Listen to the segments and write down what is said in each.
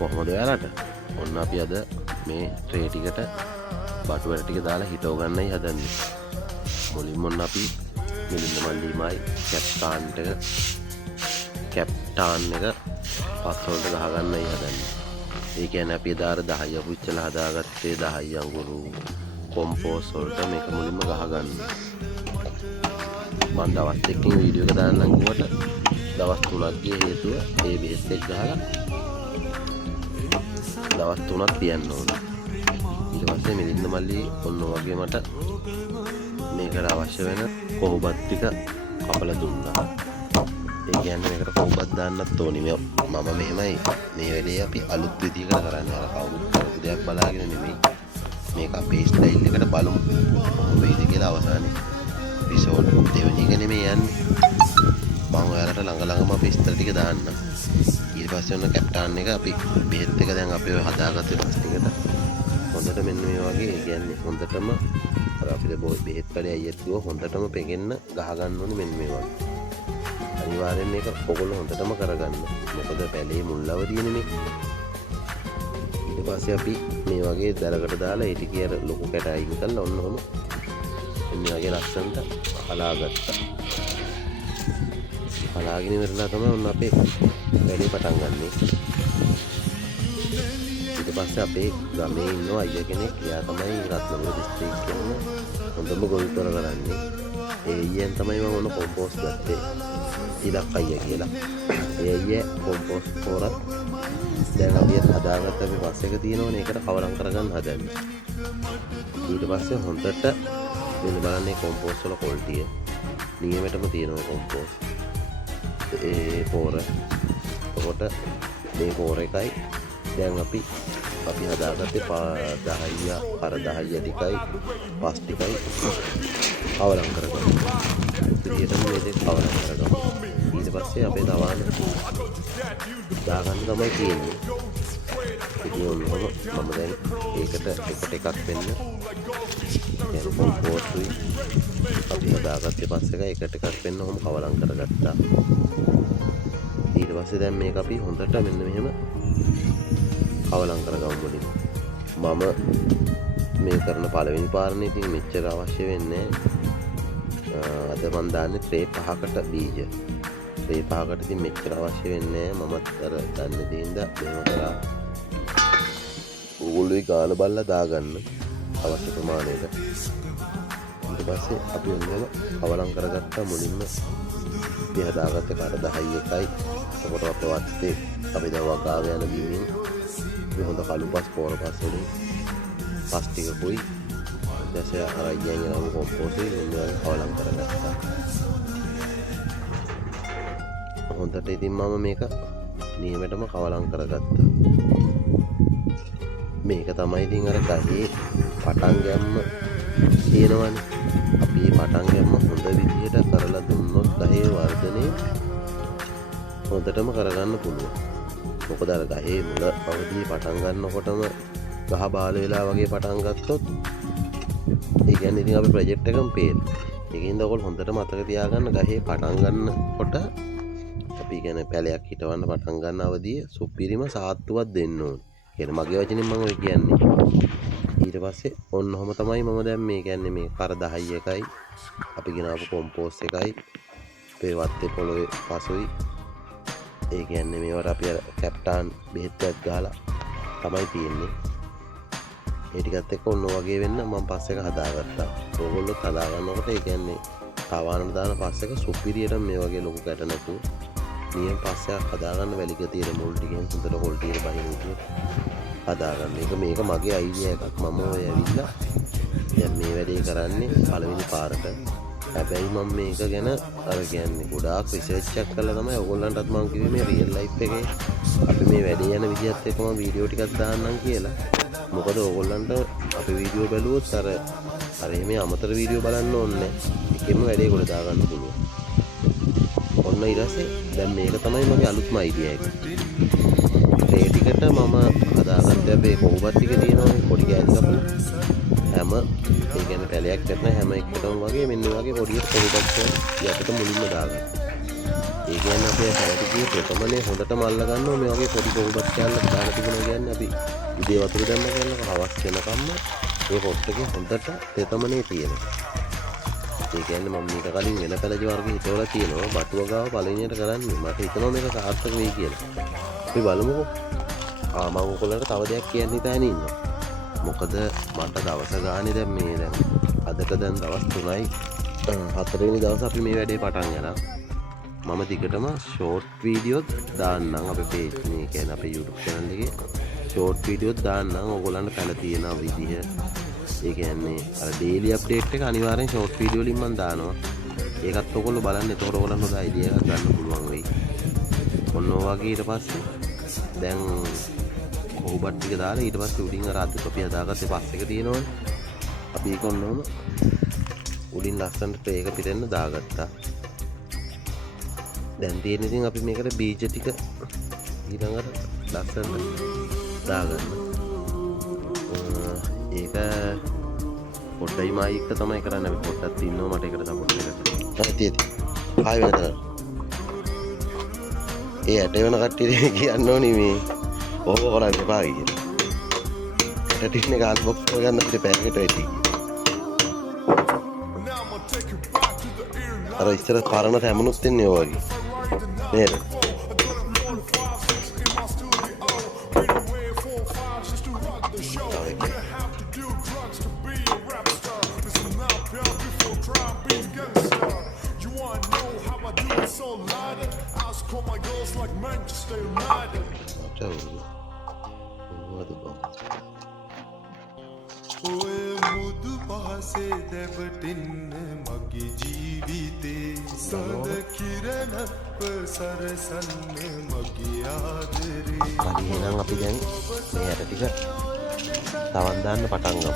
කොහොමද ඔයාලට? ඔන්න අපි අද මේ ට්‍රේ ටිකට බටු වැඩ ටික දාලා හිටව ගන්නයි හදන්නේ. මුලින්ම ඔන්න අපි මිලින්ද මල්ලිමයි කැප්ටාන් එක පස් වලට ගහ ගන්නයි හදන්නේ. ඒ කියන්නේ අපි එදා අර 10 පුච්චලා හදාගත්තේ 10 අඟුරු කොම්පෝස් වලට මේක මුලින්ම ගහ ගන්න. මම දවස් දෙකකින් වීඩියෝ එක දාන්නම් කිව්වට දවස් 3ක් ගිය හේතුව ඒ බේස් එක ගහලා දවස් 3ක් තියන්න ඕන. ඊට පස්සේ මිලින්ද මල්ලි ඔන්න වගේ මට මේකට අවශ්‍ය වෙන කොහොබත් ටික කපලා දුන්නා. ඒ කියන්නේ මේකට කොහොබත් දාන්නත් ඕනි. මම මෙහෙමයි මේ වැඩේ අපි අලුත් විදිහකට කරන්නේ. අර කවුරුත් කරපු දෙයක් බලාගෙන නෙමෙයි. මේක අපේ ස්ටයිල් එකට බලමු. වෙයිද කියලා අවසානයේ එපිසෝඩ් දෙවෙනි එක නෙමෙයි යන්නේ. මම ඔයාලට ළඟම අපේ ස්තර ටික දාන්න. ඊට පස්සේ ඔන්න කැප්ටාන් එක අපි බෙහෙත් එක දැන් අපි ඔය හදාගත්තේ ප්ලාස්ටිකට. හොඳට මෙන්න මේ වගේ ඒ කියන්නේ හොඳටම අර අපිට බෙහෙත් කඩේ අයියෙත් කිව්වා හොඳටම පෙගෙන්න ගහ ගන්න ඕනේ මෙන්න මේ වගේ. අනිවාර්යෙන් මේක ඔයගොල්ලෝ හොඳටම කරගන්න. මොකද පැලේ මුල්ලවදීනේ මේ. ඊට පස්සේ අපි මේ වගේ දරකට දාලා ඒ ටිකේ අර ලොකු කැට අයින් කරලා ඔන්න ඔහම මේ වගේ ලස්සනට හලාගත්තා. හලාගෙන ඉවරලා තමයි ඔන්න අපේ වැඩේ පටන් ගන්නෙ. ඊට පස්සේ අපේ ගමේ ඉන්න අයියා කෙනෙක් එයා තමයි රත්නපුර දිස්ත්‍රික්කයේ හොඳම ගොවිතැන කරන්නේ. ඒ අයියෙන් තමයි මම ඔන්න කොම්පෝස්ට් ගත්තේ. ඉලක් අයියා කියලා. ඒ අයියා කොම්පෝස්ට් පොරත් දැන් අපි හදාගත්ත අපි පස් එක තියෙනවනේ ඒකට කවරම් කරගන්න හදන්නේ. ඊට පස්සේ හොඳට මෙන්න බලන්නේ කොම්පෝස්ට් වල ක්වොලිටිය. නියමෙටම තියෙනවා කොම්පෝස්ට්. ඒ පොර. එතකොට මේ පොර එකයි දැන් අපි හදාගත්තේ 10 අර 10 ටිකයි පස් ටිකයි කවරම් කරගන්න. ඉතින් මේ දෙක කවරම් කරගන්න. ඊට පස්සේ අපේ තවාන දාගන්න තමයි තියෙන්නේ. ඉතින් ඔන්නම මම දැන් ඒකට එකක් වෙන්න يعني කොම්පෝස්ට්ුයි අපි හදාගත්තේ පස් එක එකට එකක් වෙන්න ඔහොම කවරම් කරගත්තා. ඊට පස්සේ දැන් මේක අපි හොඳට මෙන්න මෙහෙම කවලම් කරගමු මුලින්. මම මේ කරන පළවෙනි පාරනේ ඉතින් මෙච්චර අවශ්‍ය වෙන්නේ අද මම දාන්නේ ට්‍රේ 5කට බීජ. ට්‍රේ 5කට ඉතින් මෙච්චර අවශ්‍ය වෙන්නේ මමත් අර දන්නේ දෙයින්ද මේව කරා. ඕගොල්ලෝයි ගාන බලලා දාගන්න අවශ්‍ය ප්‍රමාණයට. ඊට පස්සේ අපි ඔන්නම කවලම් කරගත්තා මුලින්ම අපි හදාගත්තේ කාට 10 එකයි. එතකොට අපේ වත්තේ අපි දැන් වගාව යන බීමින් මේ හොඳ කළුපස් පොරපස් වලින් පස් ටිකකුයි දැසේ අර අයියන් යන කොම්පෝස්ට් එක මෙන්න කවලම් කරගත්තා. හොඳට ඉතින් මම මේක නියමෙටම කවලම් කරගත්තා. මේක තමයි ඉතින් අර ගහේ පටන් ගැම්ම තියෙනවනේ. අපි මේ පටන් ගැම්ම හොඳ විදිහට කරලා දුන්නොත් ගහේ වර්ධනය හොඳටම කරගන්න පුළුවන්. මොකද අර ගහේ මුල අවදී පටන් ගන්නකොටම ගහ බාල වෙලා වගේ පටන් ගත්තොත් ඒ කියන්නේ ඉතින් අපේ ප්‍රොජෙක්ට් එකම ෆේල්. ඒකින්ද ඔයගොල්ලෝ හොඳට මතක තියාගන්න ගහේ පටන් ගන්නකොට අපි කියන්නේ පැලයක් හිටවන්න පටන් ගන්න අවදියේ සුපිරිම සාත්තුවක් දෙන්න ඕනේ. කියන්නේ මගේ වචනෙන් මම ඔය කියන්නේ. ඊට පස්සේ ඔන්න ඔහම තමයි මම දැන් මේ කියන්නේ මේ කර 10 එකයි අපි ගෙනාවු කොම්පෝස්ට් එකයි අපේ වත්තේ පොළොවේ පසුයි. ඒ කියන්නේ මේවට අපි කැප්ටාන් බෙහෙත් එකක් ගහලා තමයි තියෙන්නේ. ඒ ටිකත් එක්ක ඔන්න වගේ වෙන්න මම පස් එක හදාගත්තා. ඕගොල්ලොත් හදා ගන්නකොට ඒ කියන්නේ තවාන දාන පස් එක සුපිරියට මේ වගේ ලොකු කැට නැතුව නියම පස් එකක් හදාගන්න වැලික තියෙන මුල් ටිකෙන් හොඳට හොල් ටිකේ බහින විදිහට හදාගන්න. මේක මගේ අයිඩියා එකක්. මම ඔය ඇවිල්ලා දැන් මේ වැඩේ කරන්නේ පළවෙනි පාරට. හැබැයි මම මේක ගැන අර කියන්නේ ගොඩාක් රිසර්ච් එකක් කරලා තමයි ඔයගොල්ලන්ටත් මම කිව්වේ මේ රියල් ලයිෆ් එකේ අපි මේ වැඩේ යන විදිහත් එක්ක මම වීඩියෝ ටිකක් දාන්නම් කියලා. මොකද ඔයගොල්ලන්ට අපේ වීඩියෝ බැලුවොත් අර එහෙම අමතර වීඩියෝ බලන්න ඕනේ. එකෙම වැඩේ ගොඩ දාගන්න පුළුවන්. ඔන්න ඊට පස්සේ දැන් මේක තමයි මගේ අලුත්ම අයිඩියා එක. ඒ ටිකට මම හදාගත්තේ අපේ කොහොබත් ටික තියෙනවානේ පොඩි කෑලි කපලා. හැම ඒ කියන්නේ පැලයක් කරන හැම එකටම වගේ මෙන්න වගේ පොඩි කොහොබත් යකට මුලින්ම දාගන්න. ඒ කියන්නේ අපේ සැරට ගිය ප්‍රථමනේ හොඳටම අල්ල ගන්නවා මේ වගේ පොඩි කොහොමත් කැල්ලක් දාලා තිබුණා කියන්නේ අපි ඉදේ වතුර දැම්ම කියලා හවස් වෙනකම්ම මේ පොට් එකේ හොඳට තෙතමනේ තියෙනවා. ඒ කියන්නේ මම මේක කලින් වෙන පැලජ වර්ග හිතවලා තියෙනවා බටුව ගාව පළවෙනියට කරන්නේ මට හිතෙනවා මේක සාර්ථක වෙයි කියලා. අපි බලමුකෝ. මම ඔයගොල්ලන්ට තව දෙයක් කියන්න හිතාගෙන ඉන්නවා. මොකද මට දවස ගානේ දැන් මේ දැන් අදට දැන් දවස් 3යි 4 වෙනි දවස් අපි මේ වැඩේ පටන් ගන්නවා. මම දිගටම ෂෝට් වීඩියෝත් දාන්නම් අපේ පේජ් මේ කියන්නේ අපේ YouTube channel එකේ ෂෝට් වීඩියෝත් දාන්නම් ඕගොල්ලන්ට පැන තියෙන විදිහ. ඒ කියන්නේ අර ඩේලි අප්ඩේට් එක අනිවාර්යෙන් ෂෝට් වීඩියෝ වලින් මම දානවා. ඒකත් ඔයගොල්ලෝ බලන්න. එතකොට ඔයගොල්ලන්ට හොඳ අයිඩියා එකක් ගන්න පුළුවන් වෙයි. ඔන්න ඔය වගේ ඊට පස්සේ දැන් කොහොබට් ටික දාලා ඊට පස්සේ උඩින් අර අද කොපිය දාගත්තේ පස් එක තියෙනවනේ. අපි ඒක ඔන්නෝම උඩින් ලස්සනට ට්‍රේ එක පිටෙන්න දාගත්තා. දැන් තියෙන ඉතින් අපි මේකට බීජ ටික ඊළඟට ලස්සනට දාගන්න. ඒක පොඩ්ඩයි මායික තමයි කරන්න. අපි පොඩ්ඩක් තින්නවා මට ඒකට සපෝට් එකක්. හරි ආයෙ වෙනතන. ඒ ඇට වෙන කට්ටිය කියන්න ඕනි මේ ඕක කරන්න එපා කියලා. ඇටින් එක අන්බොක්ස් කරගන්න අපිට පැකට් වෙටි. අර ඉස්සර පරණ තැමුණුත් ඉන්නේ ඔය වගේ. නේද? මුදු පහසේ දැවටෙන්න මගේ ජීවිතේ සඳ කිරණක්ව සරසන්න මගේ ආදරේ. හරි එහෙනම් අපි දැන් මේ ඇට ටික තවන් දාන්න පටන් ගමු.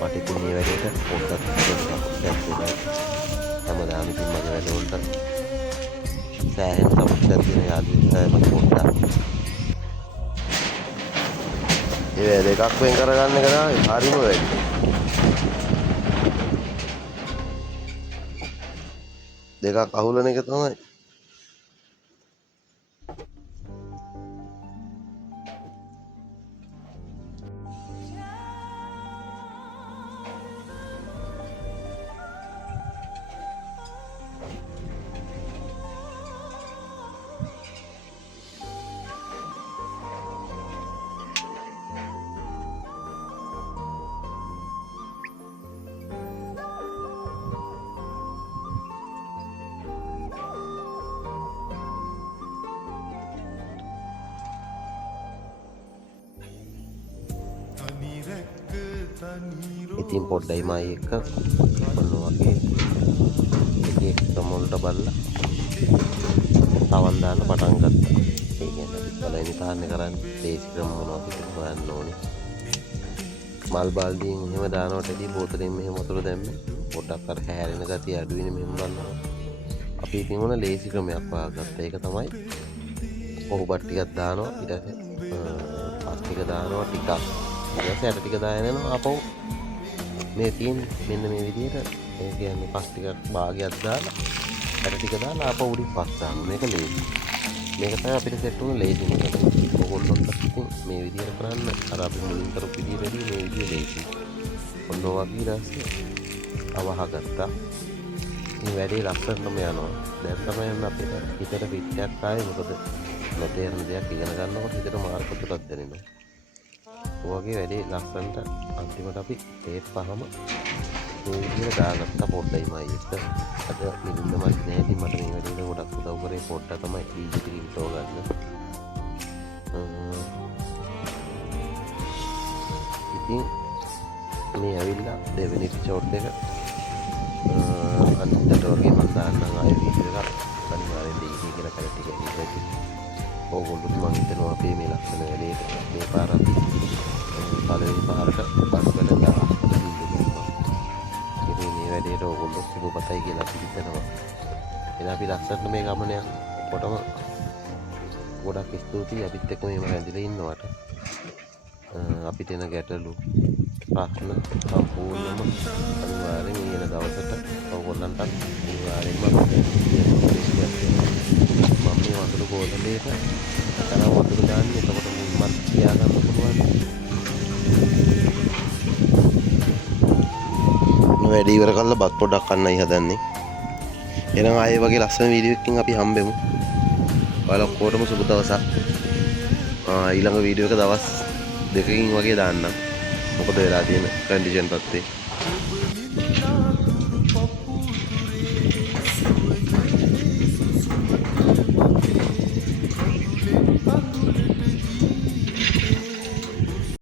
මට ඉතින් මේ වැඩේට පොඩ්ඩක් දෙන්න. හැමදාම ඉතින් මගේ වැඩවලට සෑහෙන සපෝට් දෙන යාළුවෙක් පොඩ්ඩක් ඒ දෙකක් වෙන් කරගන්න එක තමයි හරිම වැඩි. දෙකක් අහුලන එක තමයි. ඉතින් පොඩ්ඩයි මයි එක ඔන්න වගේ එක සමොල්ට බලලා තවන් දාන්න පටන් ගත්තා. ඒ කියන්නේ පළවෙනි තාන්නේ කරන්නේ දේශි ක්‍රම මොනවද කියලා හොයන්න ඕනේ. මල් බාල්දියෙන් එහෙම දානකොටදී බෝතලෙන් මෙහෙම වතුර දැම්මේ පොඩ්ඩක් අර හැරෙන ගතිය අඩු වෙන මෙහෙම බලනවා. අපි ඉතින් මොන ලේසි ක්‍රමයක් වාගත්තා. ඒක තමයි කොහොබට් ටිකක් දානවා ඊට පස්සේ පස් ටික දානවා ටිකක් ඊට පස්සේ ඇට ටික දාගෙන යනවා අපෝ මේ තියෙන මෙන්න මේ විදිහට. ඒ කියන්නේ පස් ටිකක් භාගයක් දාලා ඇට ටික දාලා ආපහු උඩින් පස් දානවා. මේක ලේසි. මේක තමයි අපිට සෙට් වුණ ලේසි එක. ඕගොල්ලොන්ට ඉතින් මේ විදිහට කරන්න අර අපි මුලින් කරපු විදිහටදී මේ විදිහ ලේසි. ඔන්න වගේ ඊට අවහගත්තා. මේ වැඩේ ලස්සනටම යනවා. දැන් තමයි අපිට හිතට පිටයක් ආවේ. මොකද නොතේරෙන දෙයක් ඉගෙන ගන්නකොට හිතට මාර්ග තුනක් දැනෙනවා. ඔයගේ වැඩේ ලස්සනට අන්තිමට අපි ඒත් පහම මේ විදිහට දාගත්ත පොඩ්ඩයි මයි එක. අද මිලින්ද මත් නෑ. ඉතින් මට මේ වැඩේට ගොඩක් උදව් කරේ පොඩ්ඩක් තමයි ඩීජිටල් ඉන්ට්‍රෝ ගන්න. ඉතින් මේ ඇවිල්ලා දෙවෙනි ෂෝට් එක අන්තිමට වගේ මම දාන්නම් ආයෙ වීඩියෝ එකක් අනිවාර්යෙන් දෙයි කියලා කර ටික ඉතින් ඕගොල්ලෝ මම හිතනවා අපේ මේ ලක්ෂණ වැඩේට මේ පාර අපි පළවෙනි පාරට පස්වලලා ඉතින් මේ වැඩේට ඕගොල්ලෝ සුබපතයි කියලා අපි හිතනවා. එහෙනම් අපි ලස්සනට මේ ගමන කොටම ගොඩක් ස්තුතියි අපිත් එක්ක මේව හැඳිලා ඉන්නවට. අපිට එන ගැටලු ප්‍රශ්න සම්පූර්ණයෙන්ම අනිවාර්යෙන් ඊන දවසට ඔයගොල්ලන්ට අනිවාර්යෙන්ම උපදේශයක් දෙනවා. මම මේ වතුර බෝතලේට තරම් වතුර දාන්නේ එතකොට මුල්මත් තියාගන්න පුළුවන්. වැඩි ඉවර කරලා බත් පොඩක් කන්නයි හදන්නේ. එහෙනම් ආයේ වගේ ලස්සන වීඩියෝ එකකින් අපි හම්බෙමු. ඔයාලා ඔක්කොටම සුබ දවසක්. ඊළඟ වීඩියෝ එක දවස් 2කින් වගේ දාන්නම්. මොකද වෙලා තියෙන කන්ඩිෂන් පත්තේ.